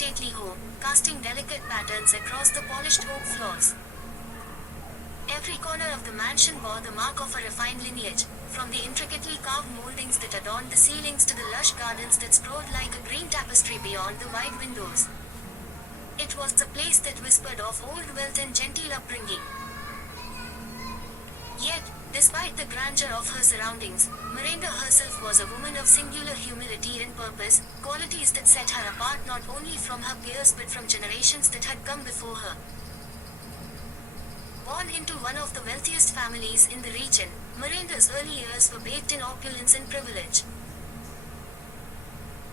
stately home, casting delicate patterns across the polished oak floors. Every corner of the mansion bore the mark of a refined lineage, from the intricately carved moldings that adorned the ceilings to the lush gardens that sprawled like a green tapestry beyond the wide windows. It was the place that whispered of old wealth and genteel upbringing. Yet, despite the grandeur of her surroundings, Miranda herself was a woman of singular humility and purpose, qualities that set her apart not only from her peers but from generations that had come before her. Born into one of the wealthiest families in the region, Miranda's early years were bathed in opulence and privilege.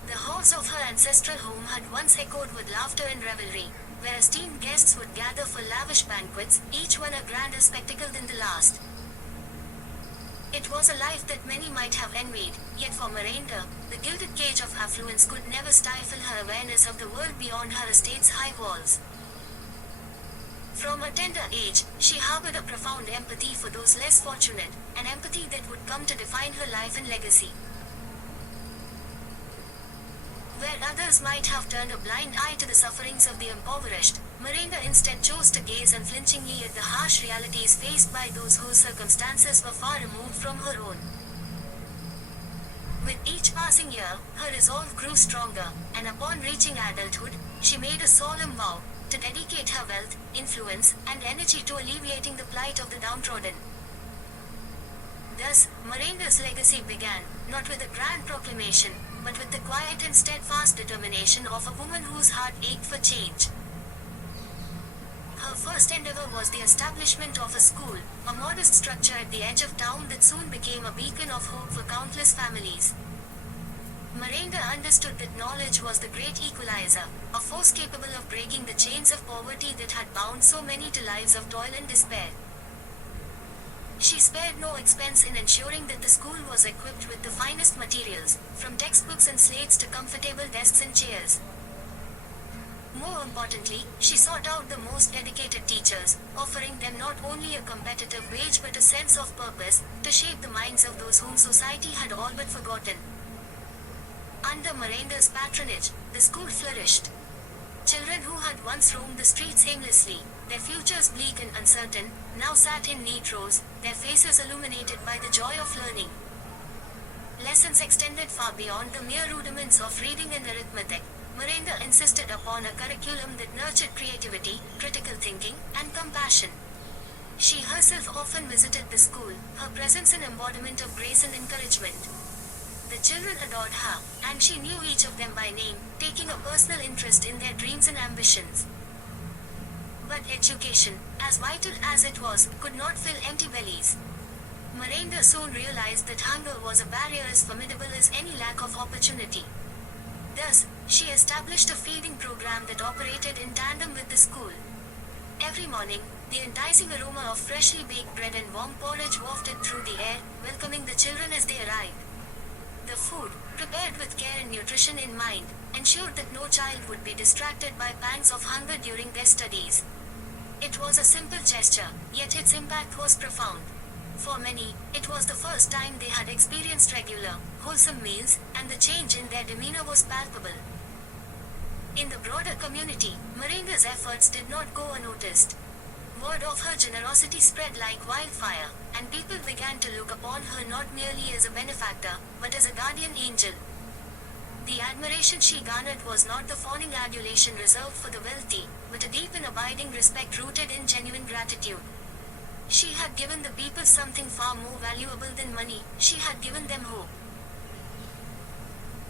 The halls of her ancestral home had once echoed with laughter and revelry, where esteemed guests would gather for lavish banquets, each one a grander spectacle than the last. It was a life that many might have envied, yet for Miranda, the gilded cage of affluence could never stifle her awareness of the world beyond her estate's high walls. From a tender age, she harbored a profound empathy for those less fortunate, an empathy that would come to define her life and legacy. Where others might have turned a blind eye to the sufferings of the impoverished, Miranda instead chose to gaze unflinchingly at the harsh realities faced by those whose circumstances were far removed from her own. With each passing year, her resolve grew stronger, and upon reaching adulthood, she made a solemn vow to dedicate her wealth, influence, and energy to alleviating the plight of the downtrodden. Thus, Miranda's legacy began, not with a grand proclamation, but with the quiet and steadfast determination of a woman whose heart ached for change. Her first endeavor was the establishment of a school, a modest structure at the edge of town that soon became a beacon of hope for countless families. Miranda understood that knowledge was the great equalizer, a force capable of breaking the chains of poverty that had bound so many to lives of toil and despair. She spared no expense in ensuring that the school was equipped with the finest materials, from textbooks and slates to comfortable desks and chairs. More importantly, she sought out the most dedicated teachers, offering them not only a competitive wage but a sense of purpose, to shape the minds of those whom society had all but forgotten. Under Miranda's patronage, the school flourished. Children who had once roamed the streets aimlessly, their futures bleak and uncertain, now sat in neat rows, their faces illuminated by the joy of learning. Lessons extended far beyond the mere rudiments of reading and arithmetic. Miranda insisted upon a curriculum that nurtured creativity, critical thinking, and compassion. She herself often visited the school, her presence an embodiment of grace and encouragement. The children adored her, and she knew each of them by name, taking a personal interest in their dreams and ambitions. But education, as vital as it was, could not fill empty bellies. Miranda soon realized that hunger was a barrier as formidable as any lack of opportunity. Thus, she established a feeding program that operated in tandem with the school. Every morning, the enticing aroma of freshly baked bread and warm porridge wafted through the air, welcoming the children as they arrived. The food, prepared with care and nutrition in mind, ensured that no child would be distracted by pangs of hunger during their studies. It was a simple gesture, yet its impact was profound. For many, it was the first time they had experienced regular, wholesome meals, and the change in their demeanor was palpable. In the broader community, Miranda's efforts did not go unnoticed. Word of her generosity spread like wildfire, and people began to look upon her not merely as a benefactor, but as a guardian angel. The admiration she garnered was not the fawning adulation reserved for the wealthy, but a deep and abiding respect rooted in genuine gratitude. She had given the people something far more valuable than money, she had given them hope.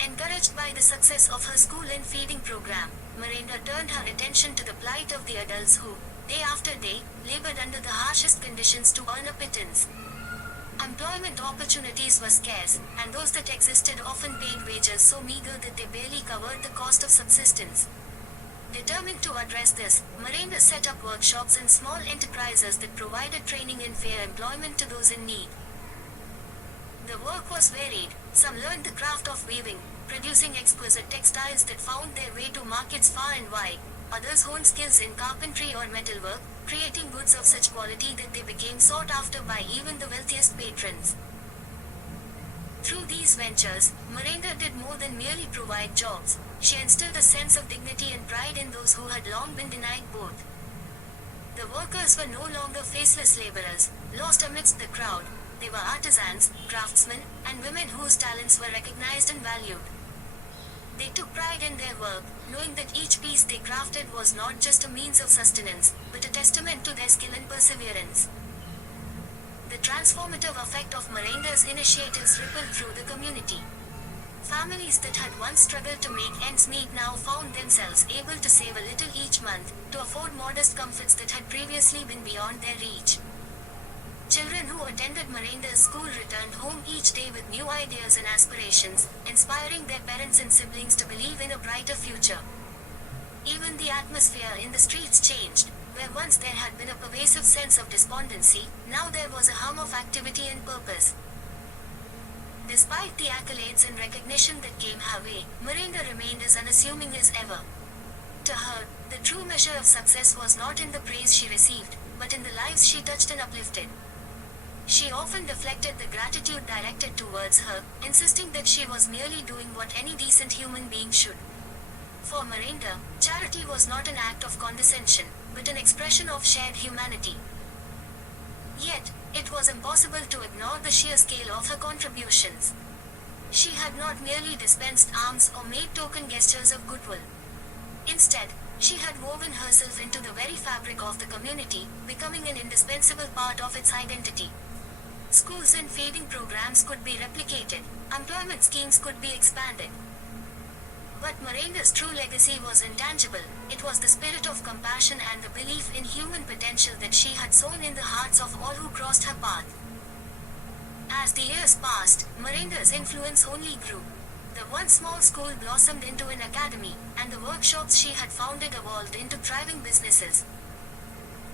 Encouraged by the success of her school and feeding program, Miranda turned her attention to the plight of the adults who, day after day, labored under the harshest conditions to earn a pittance. Employment opportunities were scarce, and those that existed often paid wages so meager that they barely covered the cost of subsistence. Determined to address this, Miranda set up workshops and small enterprises that provided training and fair employment to those in need. The work was varied. Some learned the craft of weaving, producing exquisite textiles that found their way to markets far and wide. Others honed skills in carpentry or metalwork, creating goods of such quality that they became sought after by even the wealthiest patrons. Through these ventures, Miranda did more than merely provide jobs. She instilled a sense of dignity and pride in those who had long been denied both. The workers were no longer faceless laborers, lost amidst the crowd. They were artisans, craftsmen, and women whose talents were recognized and valued. They took pride in their work, knowing that each piece they crafted was not just a means of sustenance, but a testament to their skill and perseverance. The transformative effect of Miranda's initiatives rippled through the community. Families that had once struggled to make ends meet now found themselves able to save a little each month, to afford modest comforts that had previously been beyond their reach. Children who attended Miranda's school returned home each day with new ideas and aspirations, inspiring their parents and siblings to believe in a brighter future. Even the atmosphere in the streets changed. Where once there had been a pervasive sense of despondency, now there was a hum of activity and purpose. Despite the accolades and recognition that came her way, Miranda remained as unassuming as ever. To her, the true measure of success was not in the praise she received, but in the lives she touched and uplifted. She often deflected the gratitude directed towards her, insisting that she was merely doing what any decent human being should. For Miranda, charity was not an act of condescension, but an expression of shared humanity. Yet, it was impossible to ignore the sheer scale of her contributions. She had not merely dispensed alms or made token gestures of goodwill. Instead, she had woven herself into the very fabric of the community, becoming an indispensable part of its identity. Schools and feeding programs could be replicated, employment schemes could be expanded. But Miranda's true legacy was intangible. It was the spirit of compassion and the belief in human potential that she had sown in the hearts of all who crossed her path. As the years passed, Miranda's influence only grew. The once small school blossomed into an academy, and the workshops she had founded evolved into thriving businesses.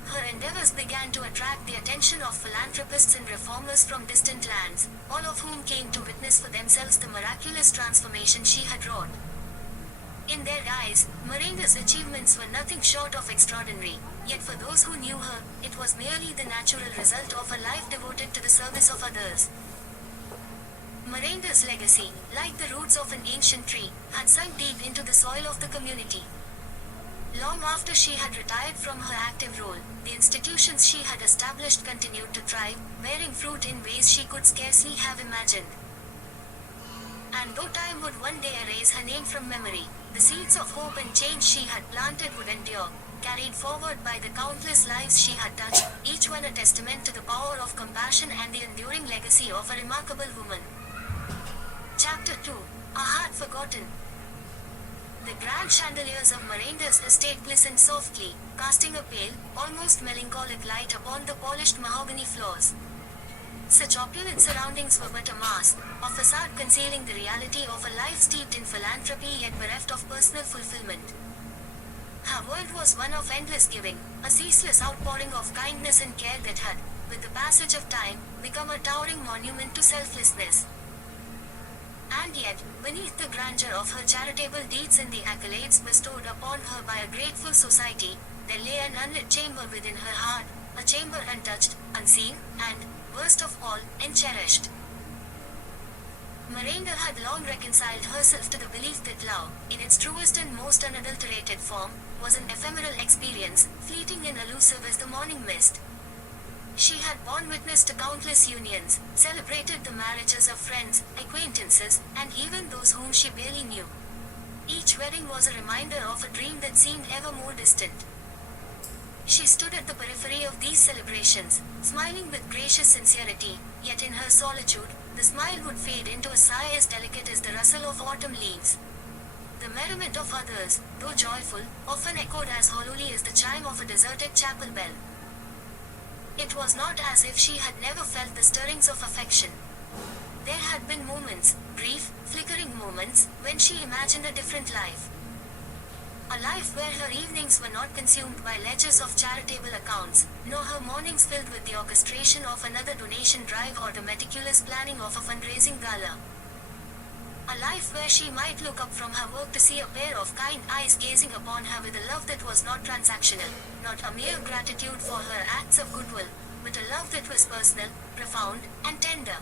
Her endeavors began to attract the attention of philanthropists and reformers from distant lands, all of whom came to witness for themselves the miraculous transformation she had wrought. In their eyes, Miranda's achievements were nothing short of extraordinary, yet for those who knew her, it was merely the natural result of a life devoted to the service of others. Miranda's legacy, like the roots of an ancient tree, had sunk deep into the soil of the community. Long after she had retired from her active role, the institutions she had established continued to thrive, bearing fruit in ways she could scarcely have imagined. And though time would one day erase her name from memory, the seeds of hope and change she had planted would endure, carried forward by the countless lives she had touched, each one a testament to the power of compassion and the enduring legacy of a remarkable woman. Chapter 2. A Heart Forgotten. The grand chandeliers of Miranda's estate glistened softly, casting a pale, almost melancholic light upon the polished mahogany floors. Such opulent surroundings were but a mask, a facade concealing the reality of a life steeped in philanthropy yet bereft of personal fulfillment. Her world was one of endless giving, a ceaseless outpouring of kindness and care that had, with the passage of time, become a towering monument to selflessness. And yet, beneath the grandeur of her charitable deeds and the accolades bestowed upon her by a grateful society, there lay an unlit chamber within her heart, a chamber untouched, unseen, and, worst of all, uncherished. Miranda had long reconciled herself to the belief that love, in its truest and most unadulterated form, was an ephemeral experience, fleeting and elusive as the morning mist. She had borne witness to countless unions, celebrated the marriages of friends, acquaintances, and even those whom she barely knew. Each wedding was a reminder of a dream that seemed ever more distant. She stood at the periphery of these celebrations, smiling with gracious sincerity, yet in her solitude, the smile would fade into a sigh as delicate as the rustle of autumn leaves. The merriment of others, though joyful, often echoed as hollowly as the chime of a deserted chapel bell. It was not as if she had never felt the stirrings of affection. There had been moments, brief, flickering moments, when she imagined a different life. A life where her evenings were not consumed by ledgers of charitable accounts, nor her mornings filled with the orchestration of another donation drive or the meticulous planning of a fundraising gala. A life where she might look up from her work to see a pair of kind eyes gazing upon her with a love that was not transactional, not a mere gratitude for her acts of goodwill, but a love that was personal, profound, and tender.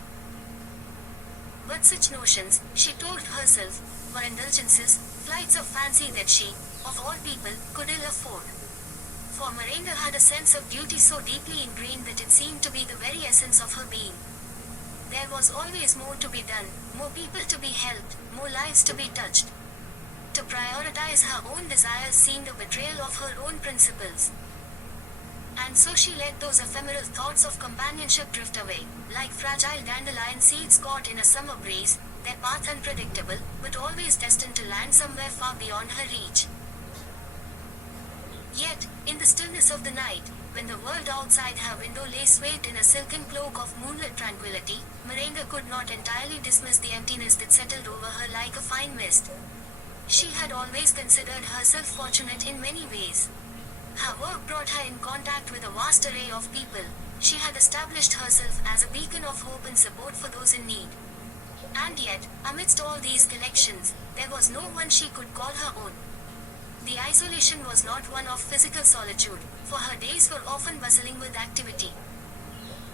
But such notions, she told herself, were indulgences, flights of fancy that she, of all people, could ill afford. For Miranda had a sense of duty so deeply ingrained that it seemed to be the very essence of her being. There was always more to be done, more people to be helped, more lives to be touched. To prioritize her own desires seemed a betrayal of her own principles. And so she let those ephemeral thoughts of companionship drift away, like fragile dandelion seeds caught in a summer breeze, their path unpredictable, but always destined to land somewhere far beyond her reach. Yet, in the stillness of the night, when the world outside her window lay swathed in a silken cloak of moonlit tranquility, Miranda could not entirely dismiss the emptiness that settled over her like a fine mist. She had always considered herself fortunate in many ways. Her work brought her in contact with a vast array of people. She had established herself as a beacon of hope and support for those in need. And yet, amidst all these connections, there was no one she could call her own. The isolation was not one of physical solitude, for her days were often bustling with activity.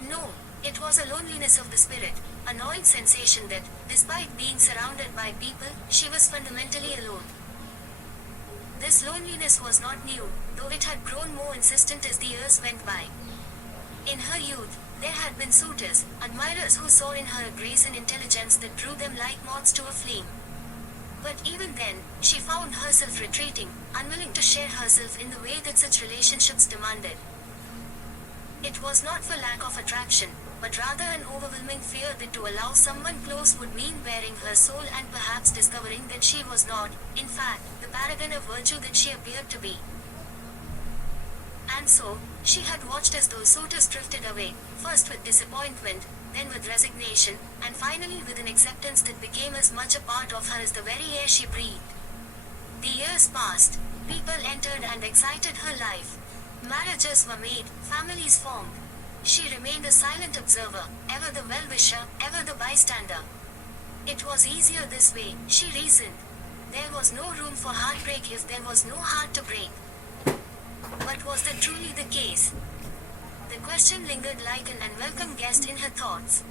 No, it was a loneliness of the spirit, a gnawing sensation that, despite being surrounded by people, she was fundamentally alone. This loneliness was not new, though it had grown more insistent as the years went by. In her youth, there had been suitors, admirers who saw in her a grace and intelligence that drew them like moths to a flame. But even then, she found herself retreating, unwilling to share herself in the way that such relationships demanded. It was not for lack of attraction, but rather an overwhelming fear that to allow someone close would mean bearing her soul and perhaps discovering that she was not, in fact, the paragon of virtue that she appeared to be. And so, she had watched as those suitors drifted away, first with disappointment, then with resignation, and finally with an acceptance that became as much a part of her as the very air she breathed. The years passed, people entered and excited her life. Marriages were made, families formed. She remained a silent observer, ever the well-wisher, ever the bystander. It was easier this way, she reasoned. There was no room for heartbreak if there was no heart to break. But was that truly the case? The question lingered like an unwelcome guest in her thoughts.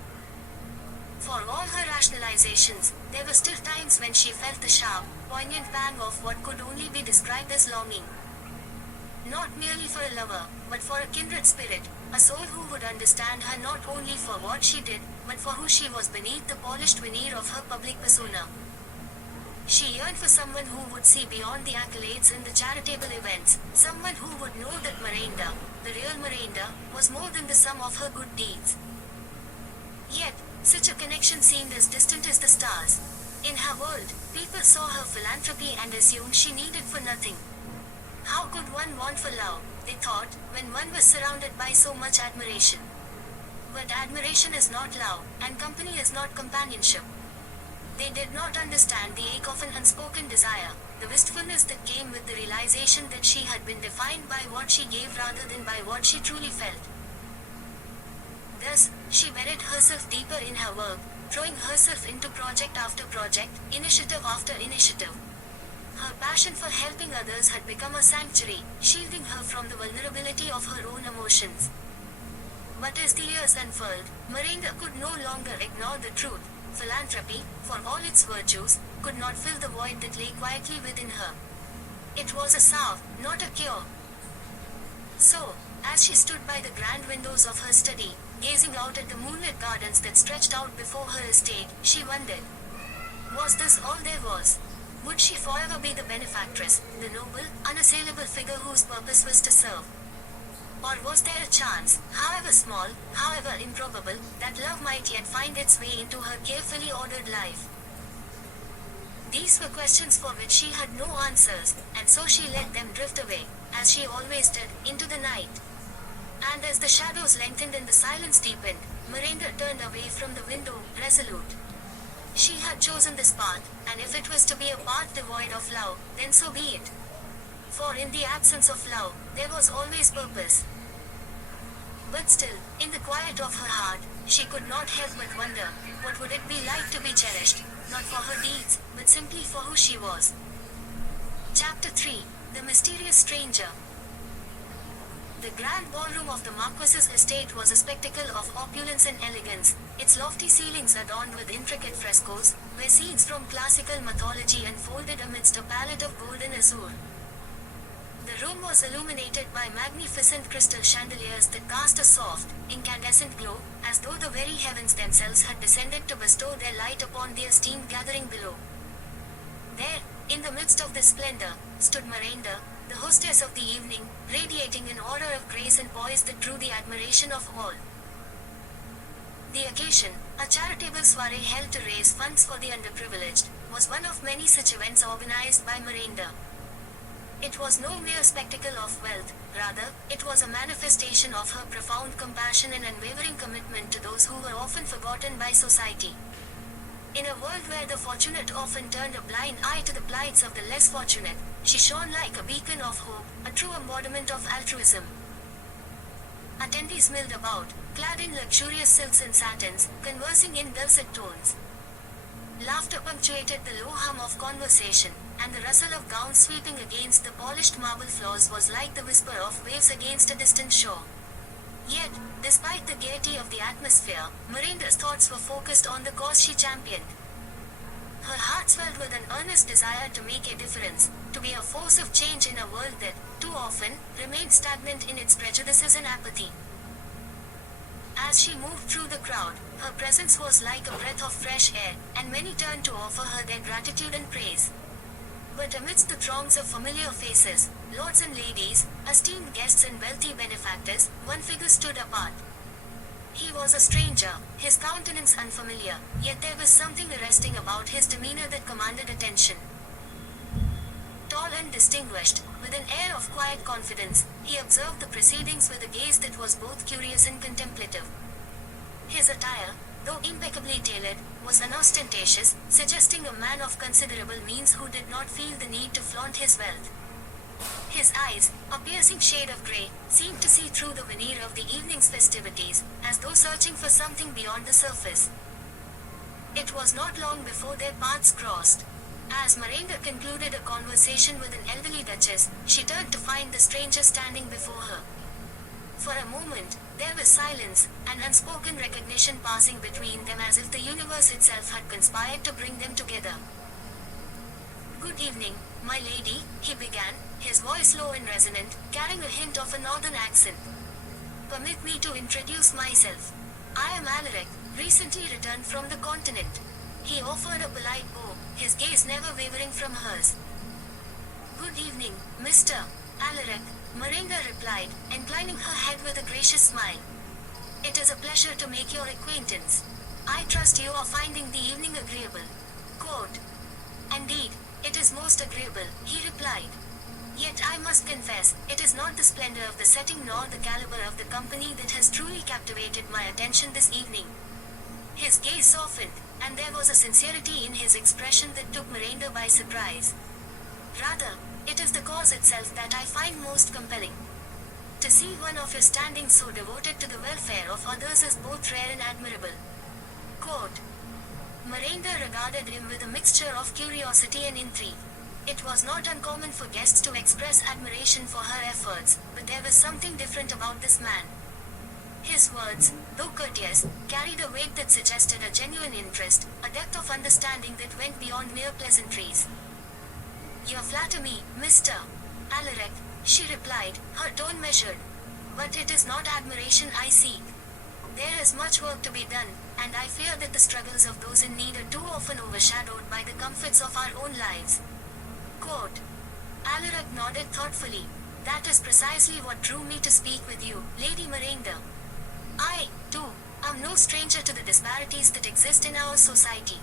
For all her rationalizations, there were still times when she felt the sharp, poignant pang of what could only be described as longing. Not merely for a lover, but for a kindred spirit, a soul who would understand her not only for what she did, but for who she was beneath the polished veneer of her public persona. She yearned for someone who would see beyond the accolades and the charitable events, someone who would know that Miranda, the real Miranda, was more than the sum of her good deeds. Yet, such a connection seemed as distant as the stars. In her world, people saw her philanthropy and assumed she needed for nothing. How could one want for love, they thought, when one was surrounded by so much admiration? But admiration is not love, and company is not companionship. They did not understand the ache of an unspoken desire, the wistfulness that came with the realization that she had been defined by what she gave rather than by what she truly felt. Thus, she buried herself deeper in her work, throwing herself into project after project, initiative after initiative. Her passion for helping others had become a sanctuary, shielding her from the vulnerability of her own emotions. But as the years unfurled, Miranda could no longer ignore the truth. Philanthropy, for all its virtues, could not fill the void that lay quietly within her. It was a salve, not a cure. So, as she stood by the grand windows of her study, gazing out at the moonlit gardens that stretched out before her estate, she wondered. Was this all there was? Would she forever be the benefactress, the noble, unassailable figure whose purpose was to serve? Or was there a chance, however small, however improbable, that love might yet find its way into her carefully ordered life? These were questions for which she had no answers, and so she let them drift away, as she always did, into the night. And as the shadows lengthened and the silence deepened, Miranda turned away from the window, resolute. She had chosen this path, and if it was to be a path devoid of love, then so be it. For in the absence of love, there was always purpose. But still, in the quiet of her heart, she could not help but wonder, what would it be like to be cherished, not for her deeds, but simply for who she was. Chapter 3, The Mysterious Stranger. The grand ballroom of the Marquis's estate was a spectacle of opulence and elegance, its lofty ceilings adorned with intricate frescoes, where scenes from classical mythology unfolded amidst a palette of gold and azure. The room was illuminated by magnificent crystal chandeliers that cast a soft, incandescent glow, as though the very heavens themselves had descended to bestow their light upon the esteemed gathering below. There, in the midst of this splendor, stood Miranda, the hostess of the evening, radiating an aura of grace and poise that drew the admiration of all. The occasion, a charitable soiree held to raise funds for the underprivileged, was one of many such events organized by Miranda. It was no mere spectacle of wealth, rather, it was a manifestation of her profound compassion and unwavering commitment to those who were often forgotten by society. In a world where the fortunate often turned a blind eye to the plights of the less fortunate, she shone like a beacon of hope, a true embodiment of altruism. Attendees milled about, clad in luxurious silks and satins, conversing in dulcet tones. Laughter punctuated the low hum of conversation, and the rustle of gowns sweeping against the polished marble floors was like the whisper of waves against a distant shore. Yet, despite the gaiety of the atmosphere, Miranda's thoughts were focused on the cause she championed. Her heart swelled with an earnest desire to make a difference, to be a force of change in a world that, too often, remained stagnant in its prejudices and apathy. As she moved through the crowd, her presence was like a breath of fresh air, and many turned to offer her their gratitude and praise. But amidst the throngs of familiar faces, lords and ladies, esteemed guests and wealthy benefactors, one figure stood apart. He was a stranger, his countenance unfamiliar, yet there was something arresting about his demeanor that commanded attention. Tall and distinguished, with an air of quiet confidence, he observed the proceedings with a gaze that was both curious and contemplative. His attire, though impeccably tailored, was unostentatious, suggesting a man of considerable means who did not feel the need to flaunt his wealth. His eyes, a piercing shade of grey, seemed to see through the veneer of the evening's festivities, as though searching for something beyond the surface. It was not long before their paths crossed. As Miranda concluded a conversation with an elderly duchess, she turned to find the stranger standing before her. For a moment, there was silence, an unspoken recognition passing between them as if the universe itself had conspired to bring them together. "Good evening, my lady," he began, his voice low and resonant, carrying a hint of a northern accent. "Permit me to introduce myself. I am Alaric, recently returned from the continent." He offered a polite bow, his gaze never wavering from hers. "Good evening, Mr. Alaric," Miranda replied, inclining her head with a gracious smile. "It is a pleasure to make your acquaintance. I trust you are finding the evening agreeable." Quote. "Indeed, it is most agreeable," he replied. "Yet I must confess, it is not the splendor of the setting nor the caliber of the company that has truly captivated my attention this evening." His gaze softened, and there was a sincerity in his expression that took Miranda by surprise. "Rather, it is the cause itself that I find most compelling. To see one of your standing so devoted to the welfare of others is both rare and admirable." Quote. Miranda regarded him with a mixture of curiosity and intrigue. It was not uncommon for guests to express admiration for her efforts, but there was something different about this man. His words, though courteous, carried a weight that suggested a genuine interest, a depth of understanding that went beyond mere pleasantries. "You flatter me, Mr. Alaric," she replied, her tone measured. "But it is not admiration I seek. There is much work to be done, and I fear that the struggles of those in need are too often overshadowed by the comforts of our own lives." Quote. Alaric nodded thoughtfully. "That is precisely what drew me to speak with you, Lady Miranda. I, too, am no stranger to the disparities that exist in our society.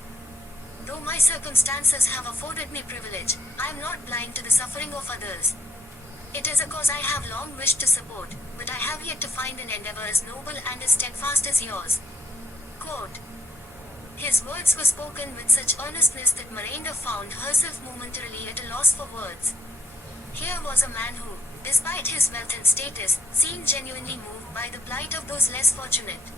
Though my circumstances have afforded me privilege, I am not blind to the suffering of others. It is a cause I have long wished to support, but I have yet to find an endeavor as noble and as steadfast as yours." Quote. His words were spoken with such earnestness that Miranda found herself momentarily at a loss for words. Here was a man who, despite his wealth and status, seemed genuinely moved by the plight of those less fortunate.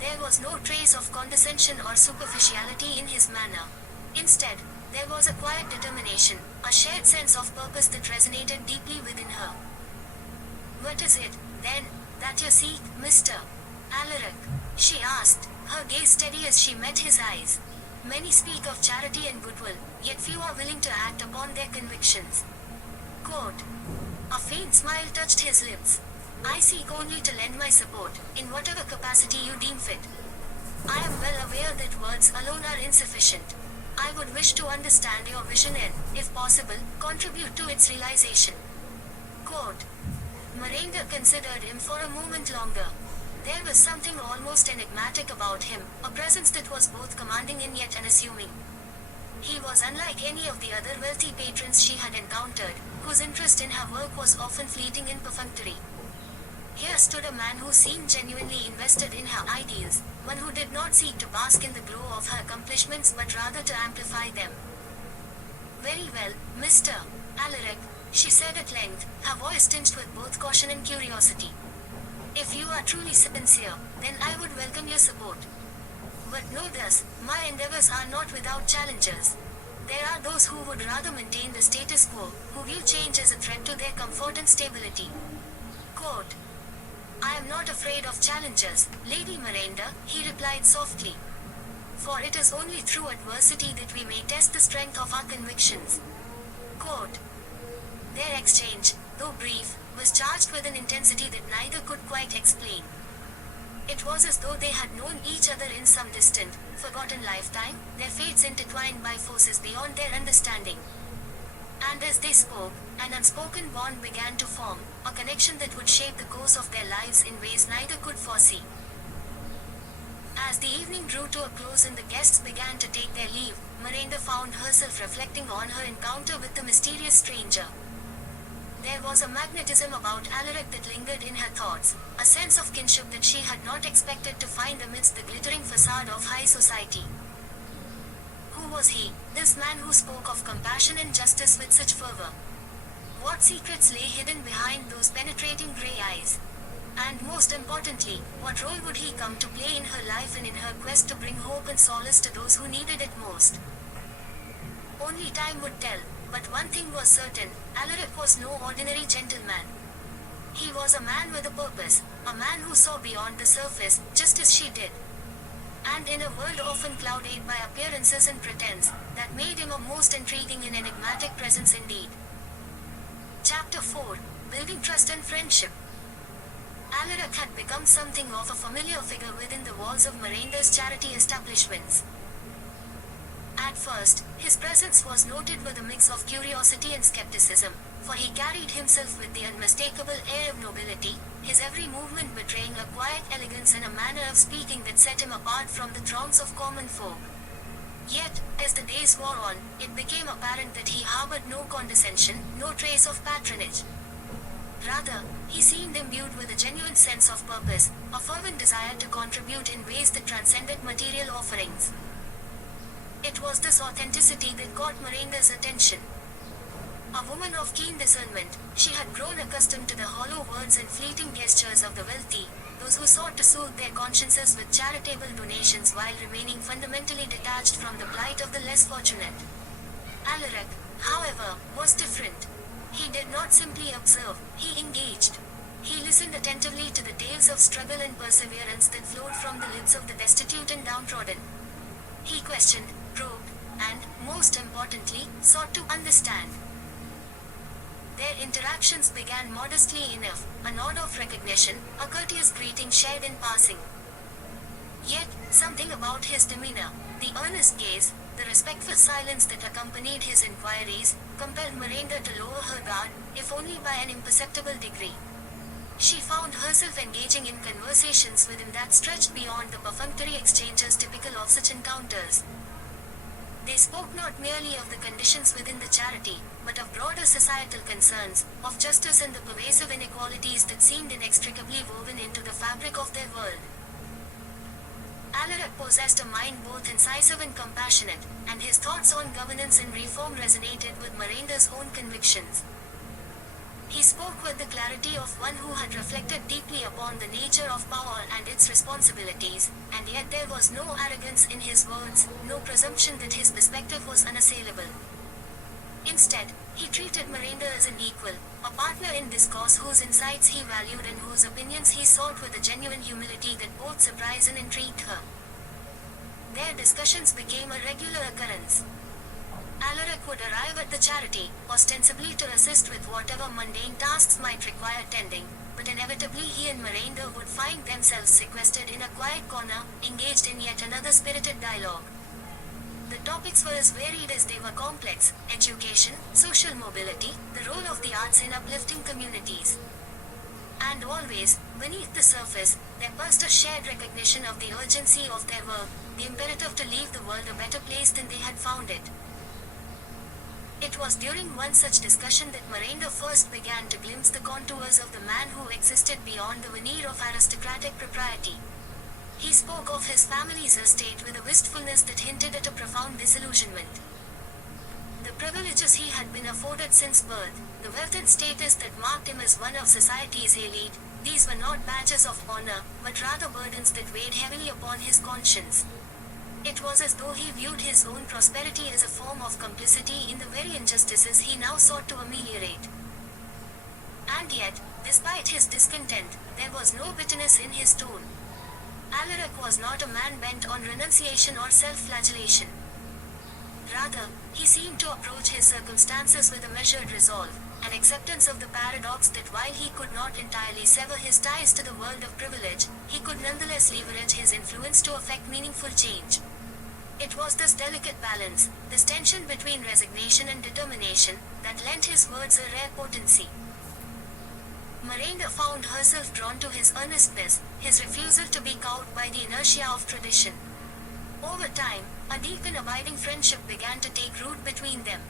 There was no trace of condescension or superficiality in his manner. Instead, there was a quiet determination, a shared sense of purpose that resonated deeply within her. What is it, then, that you seek, Mr. Alaric? She asked, her gaze steady as she met his eyes. Many speak of charity and goodwill, yet few are willing to act upon their convictions. Quote. A faint smile touched his lips. I seek only to lend my support, in whatever capacity you deem fit. I am well aware that words alone are insufficient. I would wish to understand your vision and, if possible, contribute to its realization. Quote. Miranda considered him for a moment longer. There was something almost enigmatic about him, a presence that was both commanding and yet unassuming. He was unlike any of the other wealthy patrons she had encountered, whose interest in her work was often fleeting and perfunctory. Here stood a man who seemed genuinely invested in her ideals, one who did not seek to bask in the glow of her accomplishments but rather to amplify them. Very well, Mr. Alaric, she said at length, her voice tinged with both caution and curiosity. If you are truly sincere, then I would welcome your support. But know this, my endeavors are not without challenges. There are those who would rather maintain the status quo, who view change as a threat to their comfort and stability. Quote. I am not afraid of challenges, Lady Miranda, he replied softly. For it is only through adversity that we may test the strength of our convictions. Quote. Their exchange, though brief, was charged with an intensity that neither could quite explain. It was as though they had known each other in some distant, forgotten lifetime, their fates intertwined by forces beyond their understanding. And as they spoke, an unspoken bond began to form, a connection that would shape the course of their lives in ways neither could foresee. As the evening drew to a close and the guests began to take their leave, Miranda found herself reflecting on her encounter with the mysterious stranger. There was a magnetism about Alaric that lingered in her thoughts, a sense of kinship that she had not expected to find amidst the glittering facade of high society. Who was he, this man who spoke of compassion and justice with such fervor? What secrets lay hidden behind those penetrating grey eyes? And most importantly, what role would he come to play in her life and in her quest to bring hope and solace to those who needed it most? Only time would tell, but one thing was certain, Alaric was no ordinary gentleman. He was a man with a purpose, a man who saw beyond the surface, just as she did. And in a world often clouded by appearances and pretense, that made him a most intriguing and enigmatic presence indeed. Chapter 4, Building Trust and Friendship. Alaric had become something of a familiar figure within the walls of Miranda's charity establishments. At first, his presence was noted with a mix of curiosity and skepticism, for he carried himself with the unmistakable air of nobility, his every movement betraying a quiet elegance and a manner of speaking that set him apart from the throngs of common folk. Yet, as the days wore on, it became apparent that he harbored no condescension, no trace of patronage. Rather, he seemed imbued with a genuine sense of purpose, a fervent desire to contribute in ways that transcended material offerings. It was this authenticity that caught Miranda's attention. A woman of keen discernment, she had grown accustomed to the hollow words and fleeting gestures of the wealthy, those who sought to soothe their consciences with charitable donations while remaining fundamentally detached from the plight of the less fortunate. Alaric, however, was different. He did not simply observe, he engaged. He listened attentively to the tales of struggle and perseverance that flowed from the lips of the destitute and downtrodden. He questioned, probed, and, most importantly, sought to understand. Their interactions began modestly enough, a nod of recognition, a courteous greeting shared in passing. Yet, something about his demeanor, the earnest gaze, the respectful silence that accompanied his inquiries, compelled Miranda to lower her guard, if only by an imperceptible degree. She found herself engaging in conversations with him that stretched beyond the perfunctory exchanges typical of such encounters. They spoke not merely of the conditions within the charity, but of broader societal concerns, of justice and the pervasive inequalities that seemed inextricably woven into the fabric of their world. Alaric possessed a mind both incisive and compassionate, and his thoughts on governance and reform resonated with Miranda's own convictions. He spoke with the clarity of one who had reflected deeply upon the nature of power and its responsibilities, and yet there was no arrogance in his words, no presumption that his perspective was unassailable. Instead, he treated Miranda as an equal, A partner in discourse whose insights he valued and whose opinions he sought with a genuine humility that both surprised and intrigued her. Their discussions became a regular occurrence. Alaric would arrive at the charity, ostensibly to assist with whatever mundane tasks might require tending, but inevitably he and Miranda would find themselves sequestered in a quiet corner, engaged in yet another spirited dialogue. The topics were as varied as they were complex: education, social mobility, the role of the arts in uplifting communities. And always, beneath the surface, there burst a shared recognition of the urgency of their work, the imperative to leave the world a better place than they had found it. It was during one such discussion that Miranda first began to glimpse the contours of the man who existed beyond the veneer of aristocratic propriety. He spoke of his family's estate with a wistfulness that hinted at a profound disillusionment. The privileges he had been afforded since birth, the wealth and status that marked him as one of society's elite, these were not badges of honor, but rather burdens that weighed heavily upon his conscience. It was as though he viewed his own prosperity as a form of complicity in the very injustices he now sought to ameliorate. And yet, despite his discontent, there was no bitterness in his tone. Alaric was not a man bent on renunciation or self-flagellation. Rather, he seemed to approach his circumstances with a measured resolve, an acceptance of the paradox that while he could not entirely sever his ties to the world of privilege, he could nonetheless leverage his influence to effect meaningful change. It was this delicate balance, this tension between resignation and determination, that lent his words a rare potency. Miranda found herself drawn to his earnestness, his refusal to be cowed by the inertia of tradition. Over time, a deep and abiding friendship began to take root between them.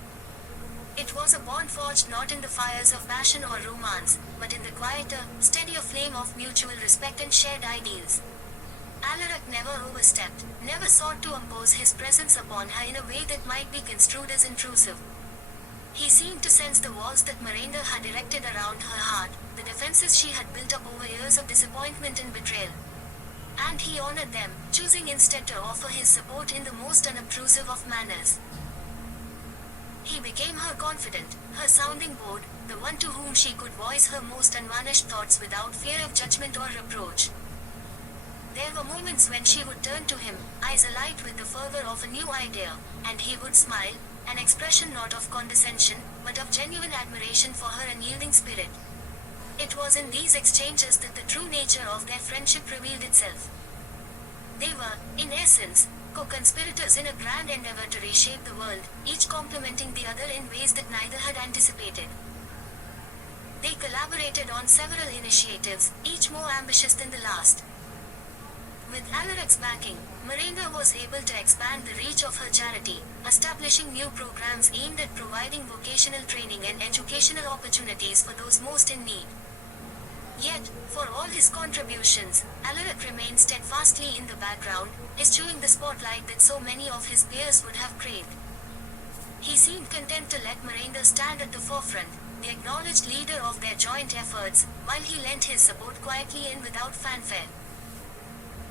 It was a bond forged not in the fires of passion or romance, but in the quieter, steadier flame of mutual respect and shared ideals. Alaric never overstepped, never sought to impose his presence upon her in a way that might be construed as intrusive. He seemed to sense the walls that Miranda had erected around her heart, the defenses she had built up over years of disappointment and betrayal. And he honored them, choosing instead to offer his support in the most unobtrusive of manners. He became her confidant, her sounding board, the one to whom she could voice her most unvarnished thoughts without fear of judgment or reproach. There were moments when she would turn to him, eyes alight with the fervor of a new idea, and he would smile, an expression not of condescension, but of genuine admiration for her unyielding spirit. It was in these exchanges that the true nature of their friendship revealed itself. They were, in essence, co-conspirators in a grand endeavor to reshape the world, each complementing the other in ways that neither had anticipated. They collaborated on several initiatives, each more ambitious than the last. With Alaric's backing, Miranda was able to expand the reach of her charity, establishing new programs aimed at providing vocational training and educational opportunities for those most in need. Yet, for all his contributions, Alaric remained steadfastly in the background, eschewing the spotlight that so many of his peers would have craved. He seemed content to let Miranda stand at the forefront, the acknowledged leader of their joint efforts, while he lent his support quietly and without fanfare.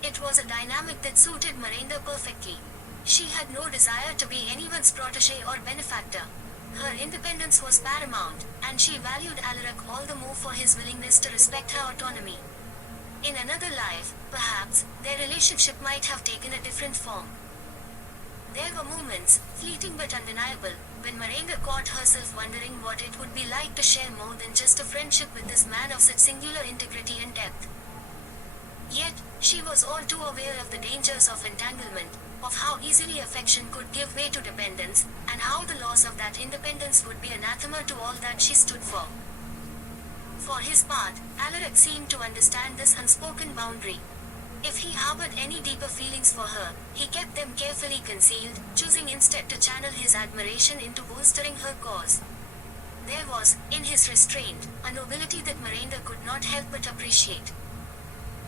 It was a dynamic that suited Miranda perfectly. She had no desire to be anyone's protégé or benefactor. Her independence was paramount, and she valued Alaric all the more for his willingness to respect her autonomy. In another life, perhaps, their relationship might have taken a different form. There were moments, fleeting but undeniable, when Miranda caught herself wondering what it would be like to share more than just a friendship with this man of such singular integrity and depth. Yet, she was all too aware of the dangers of entanglement, of how easily affection could give way to dependence, and how the loss of that independence would be anathema to all that she stood for. For his part, Alaric seemed to understand this unspoken boundary. If he harbored any deeper feelings for her, he kept them carefully concealed, choosing instead to channel his admiration into bolstering her cause. There was, in his restraint, a nobility that Miranda could not help but appreciate.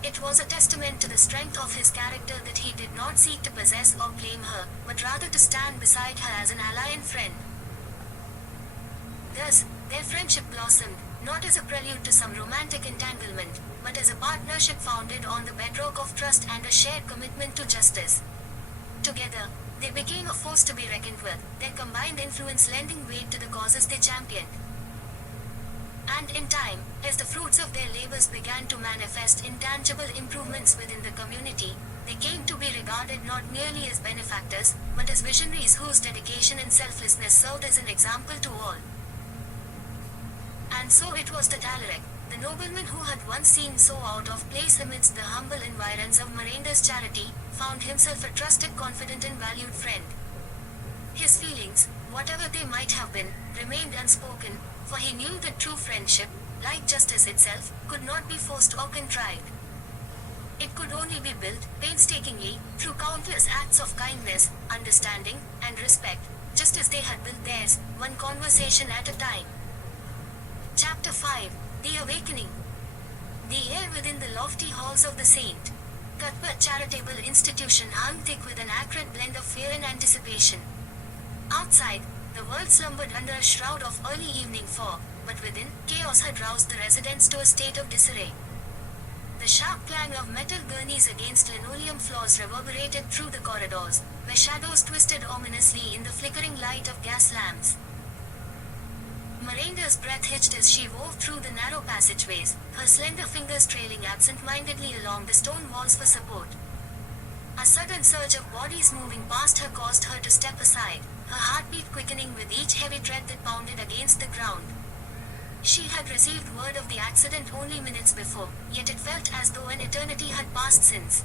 It was a testament to the strength of his character that he did not seek to possess or claim her, but rather to stand beside her as an ally and friend. Thus, their friendship blossomed, not as a prelude to some romantic entanglement, but as a partnership founded on the bedrock of trust and a shared commitment to justice. Together, they became a force to be reckoned with, their combined influence lending weight to the causes they championed. And in time, as the fruits of their labors began to manifest in tangible improvements within the community, they came to be regarded not merely as benefactors, but as visionaries whose dedication and selflessness served as an example to all. And so it was that Alaric, the nobleman who had once seemed so out of place amidst the humble environs of Miranda's charity, found himself a trusted, confident and valued friend. His feelings, whatever they might have been, remained unspoken, for he knew that true friendship, like justice itself, could not be forced or contrived. It could only be built, painstakingly, through countless acts of kindness, understanding, and respect, just as they had built theirs, one conversation at a time. Chapter 5. The Awakening. The air within the lofty halls of the St. Cuthbert Charitable Institution hung thick with an acrid blend of fear and anticipation. Outside, the world slumbered under a shroud of early evening fog, but within, chaos had roused the residents to a state of disarray. The sharp clang of metal gurneys against linoleum floors reverberated through the corridors, where shadows twisted ominously in the flickering light of gas lamps. Miranda's breath hitched as she wove through the narrow passageways, her slender fingers trailing absent-mindedly along the stone walls for support. A sudden surge of bodies moving past her caused her to step aside, her heartbeat quickening with each heavy tread that pounded against the ground. She had received word of the accident only minutes before, yet it felt as though an eternity had passed since.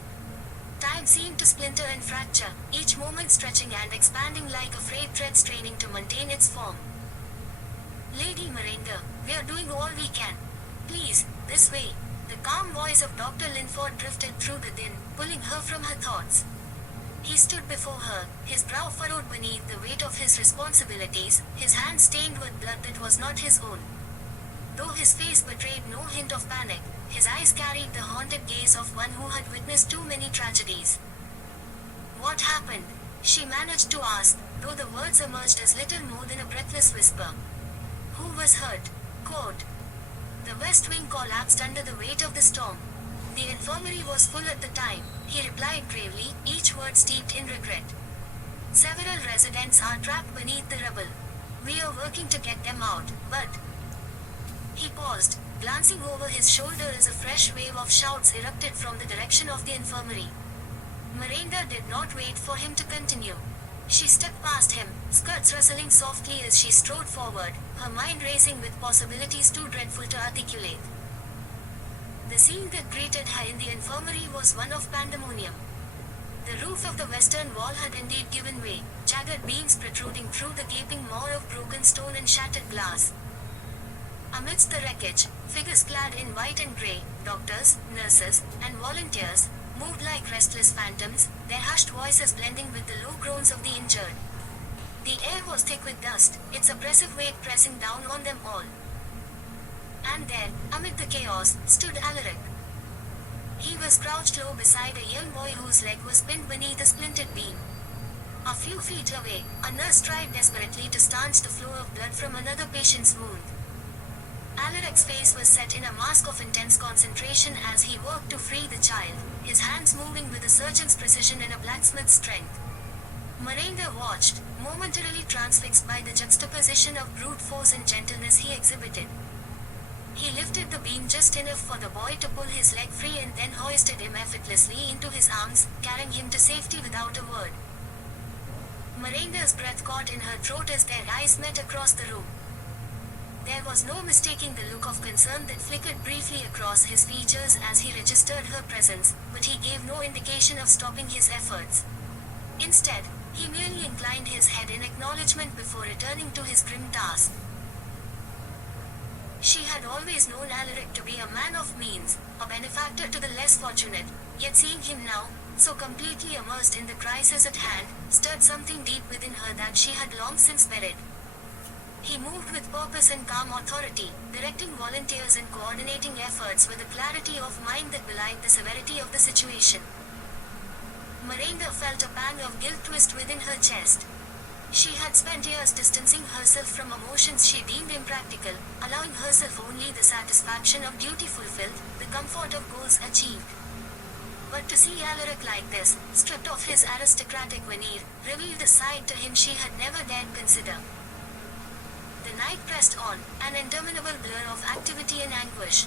Time seemed to splinter and fracture, each moment stretching and expanding like a frayed thread straining to maintain its form. Lady Miranda, we are doing all we can. Please, this way. The calm voice of Dr. Linford drifted through the din, pulling her from her thoughts. He stood before her, his brow furrowed beneath the weight of his responsibilities, his hands stained with blood that was not his own. Though his face betrayed no hint of panic, his eyes carried the haunted gaze of one who had witnessed too many tragedies. What happened? She managed to ask, though the words emerged as little more than a breathless whisper. Who was hurt? Quote. The West Wing collapsed under the weight of the storm. The infirmary was full at the time, he replied gravely, each word steeped in regret. Several residents are trapped beneath the rubble. We are working to get them out, but... He paused, glancing over his shoulder as a fresh wave of shouts erupted from the direction of the infirmary. Miranda did not wait for him to continue. She stepped past him, skirts rustling softly as she strode forward, her mind racing with possibilities too dreadful to articulate. The scene that greeted her in the infirmary was one of pandemonium. The roof of the western wall had indeed given way, jagged beams protruding through the gaping maw of broken stone and shattered glass. Amidst the wreckage, figures clad in white and grey, doctors, nurses, and volunteers, moved like restless phantoms, their hushed voices blending with the low groans of the injured. The air was thick with dust, its oppressive weight pressing down on them all. And there, amid the chaos, stood Alaric. He was crouched low beside a young boy whose leg was pinned beneath a splintered beam. A few feet away, a nurse tried desperately to stanch the flow of blood from another patient's wound. Alaric's face was set in a mask of intense concentration as he worked to free the child, his hands moving with a surgeon's precision and a blacksmith's strength. Miranda watched, momentarily transfixed by the juxtaposition of brute force and gentleness he exhibited. He lifted the beam just enough for the boy to pull his leg free and then hoisted him effortlessly into his arms, carrying him to safety without a word. Miranda's breath caught in her throat as their eyes met across the room. There was no mistaking the look of concern that flickered briefly across his features as he registered her presence, but he gave no indication of stopping his efforts. Instead, he merely inclined his head in acknowledgement before returning to his grim task. She had always known Alaric to be a man of means, a benefactor to the less fortunate, yet seeing him now, so completely immersed in the crisis at hand, stirred something deep within her that she had long since buried. He moved with purpose and calm authority, directing volunteers and coordinating efforts with a clarity of mind that belied the severity of the situation. Miranda felt a pang of guilt twist within her chest. She had spent years distancing herself from emotions she deemed impractical, allowing herself only the satisfaction of duty fulfilled, the comfort of goals achieved. But to see Alaric like this, stripped of his aristocratic veneer, revealed a side to him she had never dared consider. The The night pressed on, an interminable blur of activity and anguish.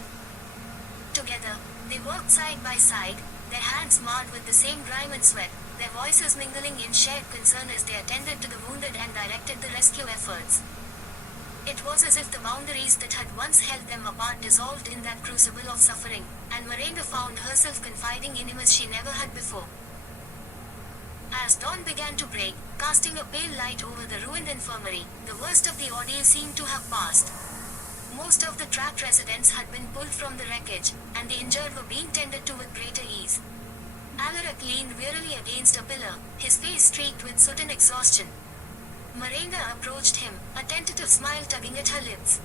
Together, they worked side by side, their hands marred with the same grime and sweat, their voices mingling in shared concern as they attended to the wounded and directed the rescue efforts. It was as if the boundaries that had once held them apart dissolved in that crucible of suffering, and Miranda found herself confiding in him as she never had before. As dawn began to break, casting a pale light over the ruined infirmary, the worst of the ordeal seemed to have passed. Most of the trapped residents had been pulled from the wreckage, and the injured were being tended to with greater ease. Alaric leaned wearily against a pillar, his face streaked with soot and exhaustion. Miranda approached him, a tentative smile tugging at her lips.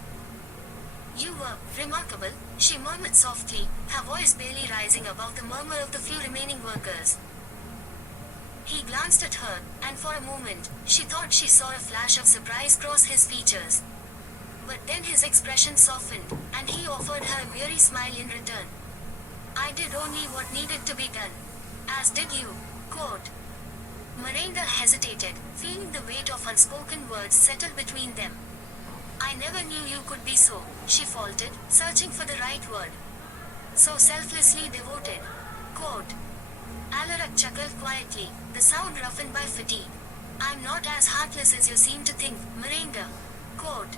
"You were remarkable," she murmured softly, her voice barely rising above the murmur of the few remaining workers. He glanced at her, and for a moment, she thought she saw a flash of surprise cross his features. But then his expression softened, and he offered her a weary smile in return. "I did only what needed to be done. As did you, quote." Miranda hesitated, feeling the weight of unspoken words settle between them. "I never knew you could be so," she faltered, searching for the right word. "So selflessly devoted, quote." Alaric chuckled quietly, the sound roughened by fatigue. "I'm not as heartless as you seem to think, Miranda, quote."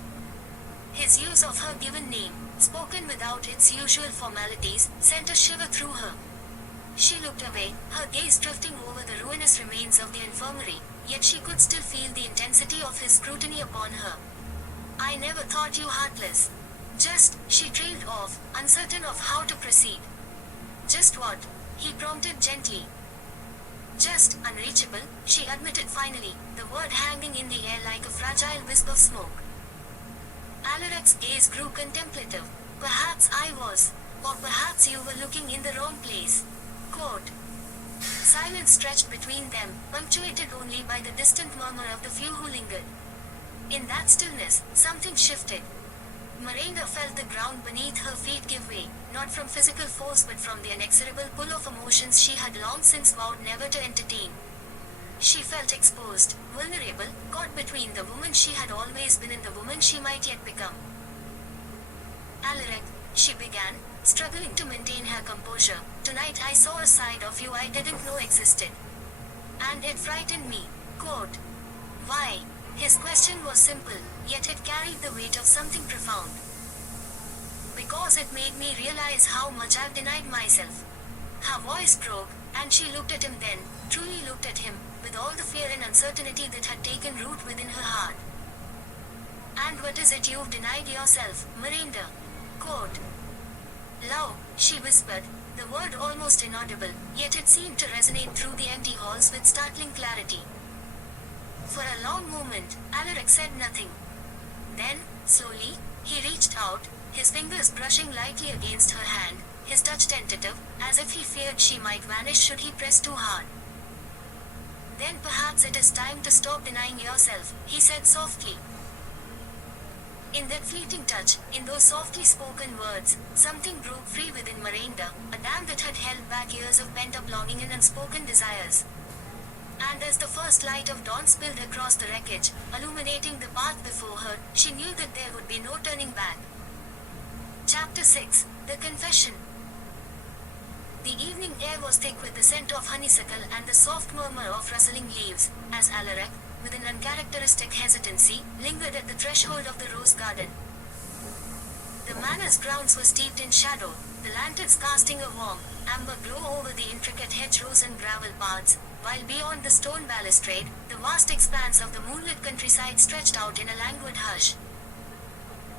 His use of her given name, spoken without its usual formalities, sent a shiver through her. She looked away, her gaze drifting over the ruinous remains of the infirmary, yet she could still feel the intensity of his scrutiny upon her. "I never thought you heartless. Just," she trailed off, uncertain of how to proceed. "Just what?" he prompted gently. "Just unreachable," she admitted finally, the word hanging in the air like a fragile wisp of smoke. Alaric's gaze grew contemplative. "Perhaps I was. Or perhaps you were looking in the wrong place, quote." Silence stretched between them, punctuated only by the distant murmur of the few who lingered. In that stillness, something shifted. Miranda felt the ground beneath her feet give way, not from physical force but from the inexorable pull of emotions she had long since vowed never to entertain. She felt exposed, vulnerable, caught between the woman she had always been and the woman she might yet become. "Alaric," she began, struggling to maintain her composure, "tonight I saw a side of you I didn't know existed. And it frightened me, quote." "Why?" His question was simple, yet it carried the weight of something profound. "Because it made me realize how much I've denied myself." Her voice broke, and she looked at him then, truly looked at him, with all the fear and uncertainty that had taken root within her heart. "And what is it you've denied yourself, Miranda, quote." "Love," she whispered, the word almost inaudible, yet it seemed to resonate through the empty halls with startling clarity. For a long moment, Alaric said nothing. Then, slowly, he reached out, his fingers brushing lightly against her hand, his touch tentative, as if he feared she might vanish should he press too hard. "Then perhaps it is time to stop denying yourself," he said softly. In that fleeting touch, in those softly spoken words, something broke free within Miranda, a dam that had held back years of pent-up longing and unspoken desires. And as the first light of dawn spilled across the wreckage, illuminating the path before her, she knew that there would be no turning back. Chapter 6: The Confession. The evening air was thick with the scent of honeysuckle and the soft murmur of rustling leaves, as Alaric, with an uncharacteristic hesitancy, lingered at the threshold of the rose garden. The manor's grounds were steeped in shadow, the lanterns casting a warm, amber glow over the intricate hedgerows and gravel paths, while beyond the stone balustrade, the vast expanse of the moonlit countryside stretched out in a languid hush.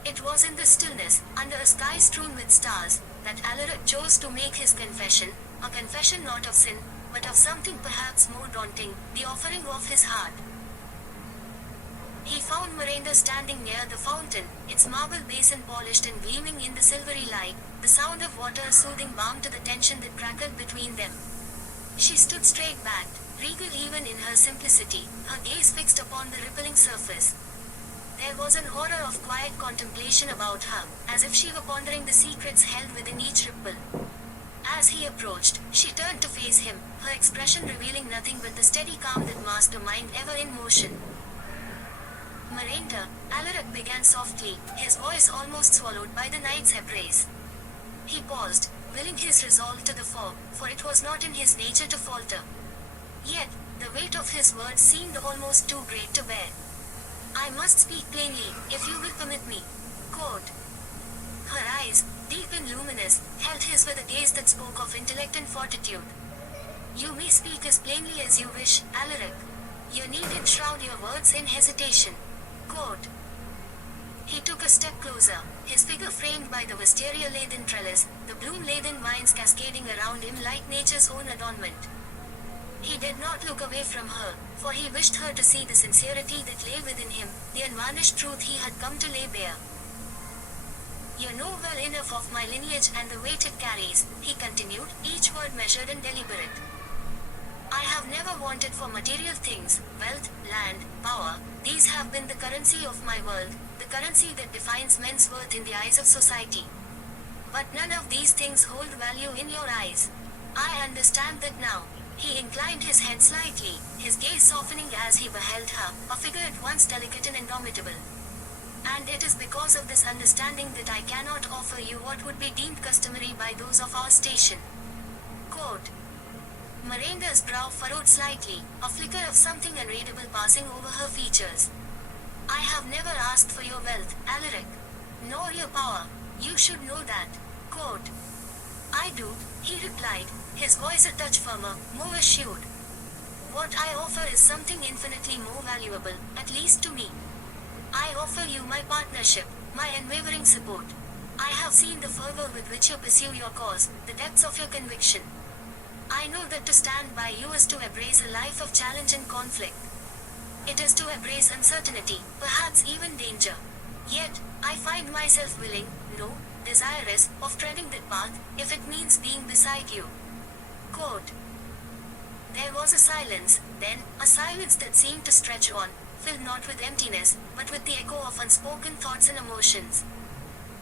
It was in this stillness, under a sky strewn with stars, that Alaric chose to make his confession, a confession not of sin, but of something perhaps more daunting, the offering of his heart. He found Miranda standing near the fountain, its marble basin polished and gleaming in the silvery light, the sound of water a soothing balm to the tension that crackled between them. She stood straight-backed, regal even in her simplicity, her gaze fixed upon the rippling surface. There was an aura of quiet contemplation about her, as if she were pondering the secrets held within each ripple. As he approached, she turned to face him, her expression revealing nothing but the steady calm that masked a mind ever in motion. Miranda, Alaric began softly, his voice almost swallowed by the night's embrace. He paused, willing his resolve to the fore, for it was not in his nature to falter. Yet, the weight of his words seemed almost too great to bear. I must speak plainly, if you will permit me. Quote. Her eyes, deep and luminous, held his with a gaze that spoke of intellect and fortitude. You may speak as plainly as you wish, Alaric. Your need enshroud your words in hesitation. Quote. He took a step closer, his figure framed by the wisteria-laden trellis, the bloom-laden vines cascading around him like nature's own adornment. He did not look away from her, for he wished her to see the sincerity that lay within him, the unvarnished truth he had come to lay bare. You know well enough of my lineage and the weight it carries, he continued, each word measured and deliberate. I have never wanted for material things, wealth, land, power. These have been the currency of my world, the currency that defines men's worth in the eyes of society. But none of these things hold value in your eyes. I understand that now. He inclined his head slightly, his gaze softening as he beheld her, a figure at once delicate and indomitable. And it is because of this understanding that I cannot offer you what would be deemed customary by those of our station. Quote. Miranda's brow furrowed slightly, a flicker of something unreadable passing over her features. I have never asked for your wealth, Alaric. Nor your power. You should know that. Quote. I do, he replied, his voice a touch firmer, more assured. What I offer is something infinitely more valuable, at least to me. I offer you my partnership, my unwavering support. I have seen the fervor with which you pursue your cause, the depths of your conviction. I know that to stand by you is to embrace a life of challenge and conflict. It is to embrace uncertainty, perhaps even danger. Yet, I find myself willing, no, desirous, of treading that path, if it means being beside you. Quote. There was a silence, then, a silence that seemed to stretch on, filled not with emptiness, but with the echo of unspoken thoughts and emotions.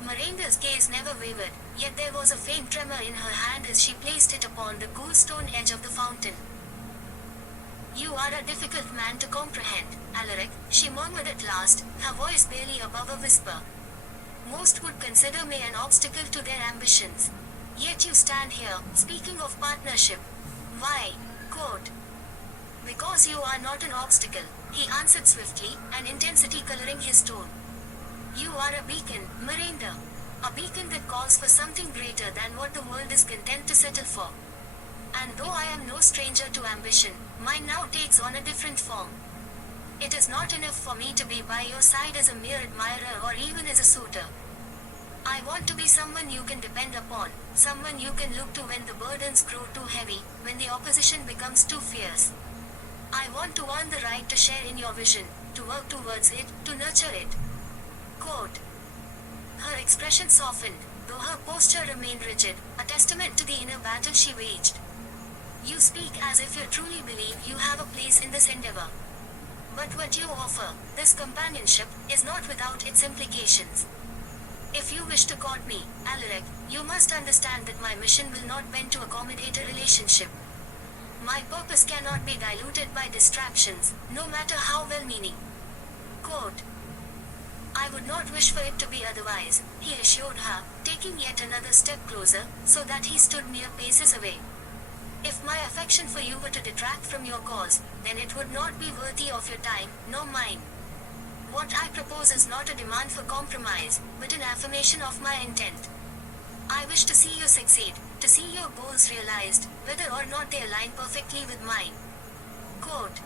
Miranda's gaze never wavered, yet there was a faint tremor in her hand as she placed it upon the cool stone edge of the fountain. You are a difficult man to comprehend, Alaric, she murmured at last, her voice barely above a whisper. Most would consider me an obstacle to their ambitions. Yet you stand here, speaking of partnership. Why? Quote. Because you are not an obstacle, he answered swiftly, an intensity coloring his tone. You are a beacon, Miranda. A beacon that calls for something greater than what the world is content to settle for. And though I am no stranger to ambition, mine now takes on a different form. It is not enough for me to be by your side as a mere admirer or even as a suitor. I want to be someone you can depend upon, someone you can look to when the burdens grow too heavy, when the opposition becomes too fierce. I want to earn the right to share in your vision, to work towards it, to nurture it. Quote. Her expression softened, though her posture remained rigid, a testament to the inner battle she waged. You speak as if you truly believe you have a place in this endeavor. But what you offer, this companionship, is not without its implications. If you wish to court me, Alaric, you must understand that my mission will not bend to accommodate a relationship. My purpose cannot be diluted by distractions, no matter how well-meaning. Quote. I would not wish for it to be otherwise, he assured her, taking yet another step closer, so that he stood mere paces away. If my affection for you were to detract from your cause, then it would not be worthy of your time, nor mine. What I propose is not a demand for compromise, but an affirmation of my intent. I wish to see you succeed, to see your goals realized, whether or not they align perfectly with mine. Quote.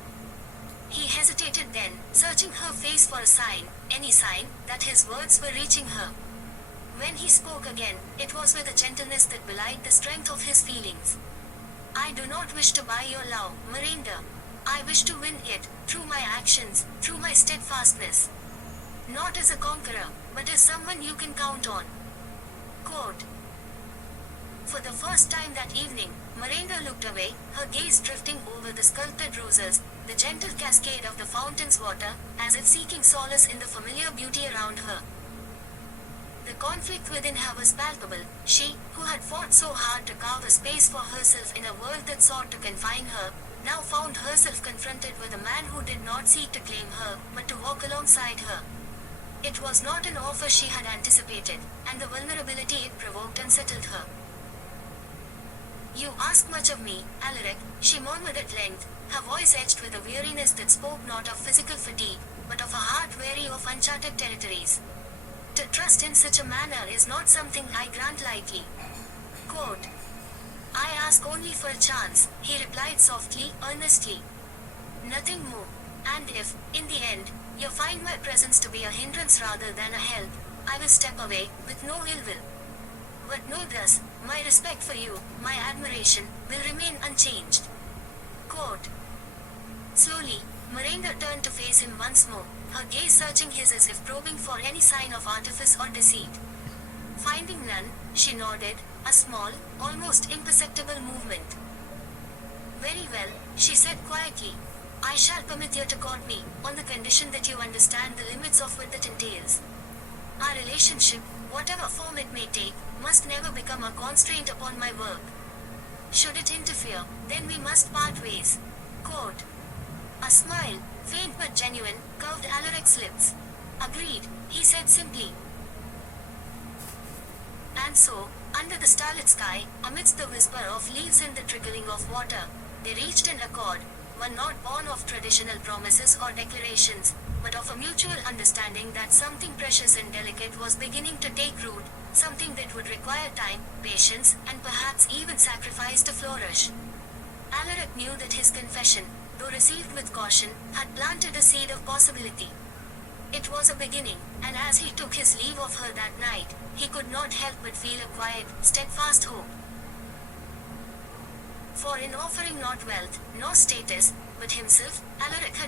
He hesitated then, searching her face for a sign, any sign, that his words were reaching her. When he spoke again, it was with a gentleness that belied the strength of his feelings. I do not wish to buy your love, Miranda. I wish to win it, through my actions, through my steadfastness. Not as a conqueror, but as someone you can count on. Quote. For the first time that evening, Miranda looked away, her gaze drifting over the sculpted roses, the gentle cascade of the fountain's water, as if seeking solace in the familiar beauty around her. The conflict within her was palpable. She, who had fought so hard to carve a space for herself in a world that sought to confine her, now found herself confronted with a man who did not seek to claim her, but to walk alongside her. It was not an offer she had anticipated, and the vulnerability it provoked unsettled her. "You ask much of me, Alaric," she murmured at length, her voice edged with a weariness that spoke not of physical fatigue, but of a heart weary of uncharted territories. "To trust in such a manner is not something I grant lightly." Quote, "I ask only for a chance," he replied softly, earnestly. "Nothing more. And if, in the end, you find my presence to be a hindrance rather than a help, I will step away, with no ill will. But know this, my respect for you, my admiration, will remain unchanged." Quote. Slowly, Miranda turned to face him once more, her gaze searching his as if probing for any sign of artifice or deceit. Finding none, she nodded, a small, almost imperceptible movement. "Very well," she said quietly. "I shall permit you to court me, on the condition that you understand the limits of what that entails. Our relationship, whatever form it may take, must never become a constraint upon my work. Should it interfere, then we must part ways." Quote. A smile, faint but genuine, curved Alaric's lips. "Agreed," he said simply. And so, under the starlit sky, amidst the whisper of leaves and the trickling of water, they reached an accord, one not born of traditional promises or declarations, but of a mutual understanding that something precious and delicate was beginning to take root, something that would require time, patience, and perhaps even sacrifice to flourish. Alaric knew that his confession, though received with caution, had planted a seed of possibility. It was a beginning, and as he took his leave of her that night, he could not help but feel a quiet, steadfast hope. For in offering not wealth, nor status, but himself, Alaric had